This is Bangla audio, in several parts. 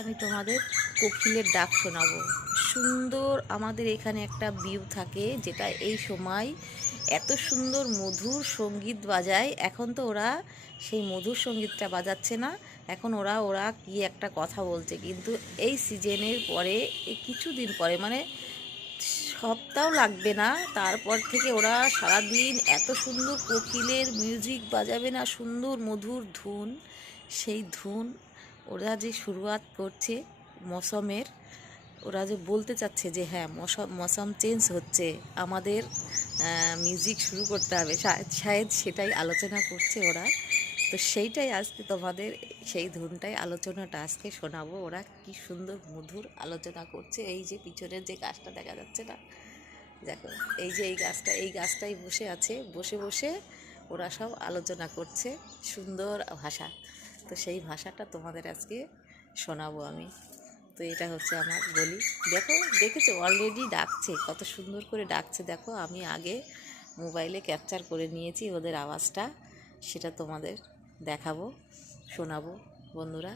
আমি তোমাদের কোকিলের ডাক শোনাবো। সুন্দর আমাদের এখানে একটা ভিউ থাকে, যেটা এই সময় এত সুন্দর মধুর সঙ্গীত বাজায়। এখন তো ওরা সেই মধুর সঙ্গীতটা বাজাচ্ছে না, এখন ওরা ওরা কি একটা কথা বলছে। কিন্তু এই সিজনের পরে, এই কিছুদিন পরে, মানে সপ্তাহ লাগবে না, তারপর থেকে ওরা সারাদিন এত সুন্দর কোকিলের মিউজিক বাজাবে না, সুন্দর মধুর ধুন। সেই ধুন ওরা যে শুরুয়াত করছে মৌসুমের, ওরা যে বলতে চাচ্ছে যে হ্যাঁ মৌসুম চেঞ্জ হচ্ছে, আমাদের মিউজিক শুরু করতে হবে, শায়দ সেটাই আলোচনা করছে ওরা। তো সেইটাই আজকে তোমাদের, সেই ধুনটাই আলোচনাটা আজকে শোনাবো। ওরা কি সুন্দর মধুর আলোচনা করছে। এই যে পিছনের যে গাছটা দেখা যাচ্ছে না, দেখো এই যে এই গাছটাই বসে আছে, বসে বসে ওরা সব আলোচনা করছে সুন্দর ভাষা। তো সেই ভাষাটা তোমাদের আজকে শোনাবো আমি। তো এটা হচ্ছে আমার বলি। দেখো, দেখেছো অলরেডি ডাকছে, কত সুন্দর করে ডাকছে। দেখো আমি আগে মোবাইলে ক্যাপচার করে নিয়েছি ওদের আওয়াজটা, সেটা তোমাদের দেখাবো, শোনাবো বন্ধুরা,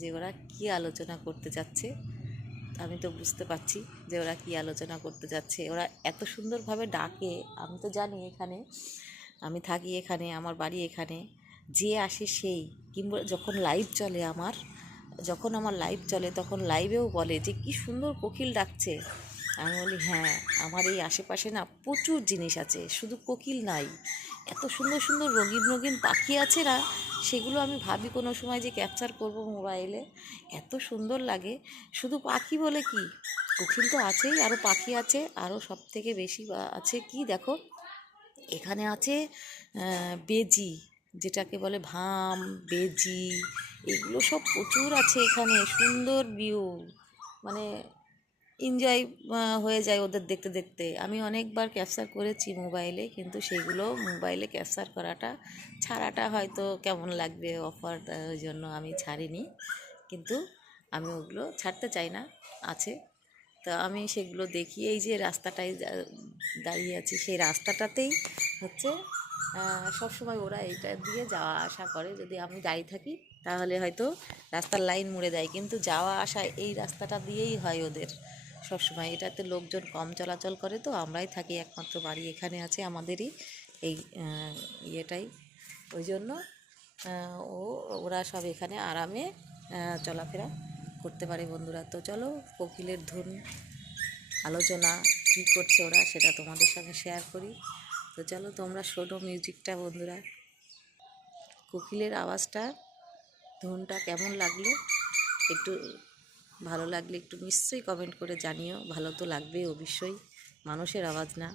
যে ওরা কী আলোচনা করতে যাচ্ছে। আমি তো বুঝতে পারছি যে ওরা কী আলোচনা করতে যাচ্ছে। ওরা এত সুন্দরভাবে ডাকে, আমি তো জানি এখানে, আমি থাকি এখানে, আমার বাড়ি এখানে, যে আসে সেই, কিংবা যখন লাইভ চলে আমার লাইভ চলে, তখন লাইভেও বলে যে কি সুন্দর কোকিল ডাকছে। আমি বলি হ্যাঁ, আমার এই আশেপাশে না প্রচুর জিনিস আছে, শুধু কোকিল নাই, এত সুন্দর সুন্দর রঙিন রঙিন পাখি আছে না, সেগুলো আমি ভাবি কোনো সময় যে ক্যাপচার করব মোবাইলে, এত সুন্দর লাগে। শুধু পাখি বলে কি, কোকিল তো আছেই, আরও পাখি আছে, আরও সব থেকে বেশি আছে কি, দেখো এখানে আছে বেজি, যেটাকে বলে ভাম, বেজি, এগুলো সব প্রচুর আছে এখানে। সুন্দর ভিউ, মানে এনজয় হয়ে যায় ওদের দেখতে দেখতে। আমি অনেকবার ক্যাপচার করেছি মোবাইলে, কিন্তু সেগুলো মোবাইলে ক্যাপচার করাটা, ছাড়াটা হয়তো কেমন লাগবে অফার, ওই জন্য আমি ছাড়িনি। কিন্তু আমি ওগুলো ছাড়তে চাই না, আছে। তো আমি সেগুলো দেখি। এই যে রাস্তাটায় দাঁড়িয়ে আছি, সেই রাস্তাটাতেই হচ্ছে সবসময় ওরা এইটা দিয়ে যাওয়া আসা করে। যদি আমি দাঁড়িয়ে থাকি তাহলে হয়তো রাস্তার লাইন মুড়ে দেয়, কিন্তু যাওয়া আসা এই রাস্তাটা দিয়েই হয় ওদের সবসময়। এটাতে লোকজন কম চলাচল করে, তো আমরাই থাকি, একমাত্র বাড়ি এখানে আছে আমাদেরই, এই ইয়েটাই। ওই জন্য ওরা সব এখানে আরামে চলাফেরা করতে পারে বন্ধুরা। তো চলো, কোকিলের ধুন আলোচনা কী করছে ওরা, সেটা তোমাদের সঙ্গে শেয়ার করি। তো চলো তোমরা শোনো মিউজিকটা বন্ধুরা, কোকিলের আওয়াজটা, ধুনটা কেমন লাগলো। একটু ভালো লাগলে একটু নিশ্চয়ই কমেন্ট করে জানিও, ভালো তো লাগবেই অবশ্যই, মানুষের আওয়াজ না।